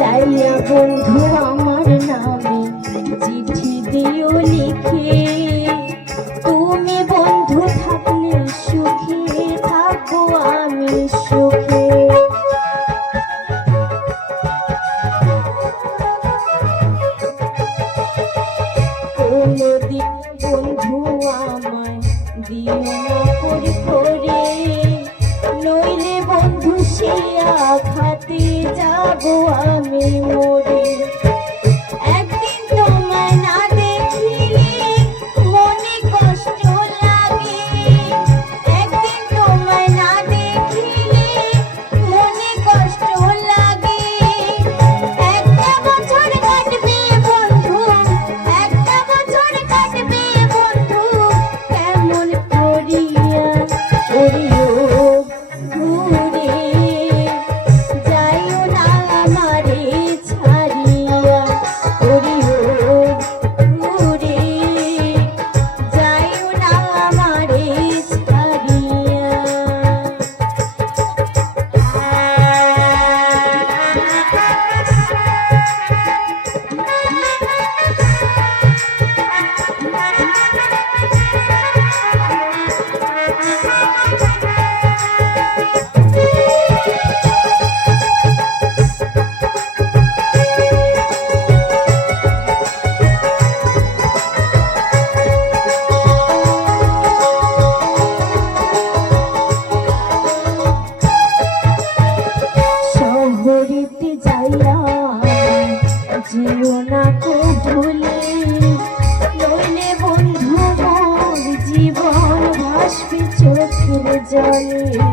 যাইয়া বন্ধু আমার নামে চিঠি দিও লিখে, তুমি বন্ধু থাকলে সুখে থাকবো আমি সুখে। কোনদিন বন্ধু আমায় দিও না করে করে, নইলে বন্ধু সে আঘাতে যাবো আমি মরে। একদিন তোমায় না দেখিলে মনে কষ্ট লাগে, একদিন তোমায় না দেখিলে মনে কষ্ট লাগে। একটা বছর কাটবে বন্ধু, একটা বছর কাটবে বন্ধু, কেমন করিয়া করিও ঘুরে। যাইও না আমারে ছাড়িয়া করিও ঘুরে, যাইও না আমারে ছাড়িয়া। শহরেতে যাইয়া যেও না কো ভুলে, নইলে বন্ধু মোর জীবন ভাসবে চোখের জলে।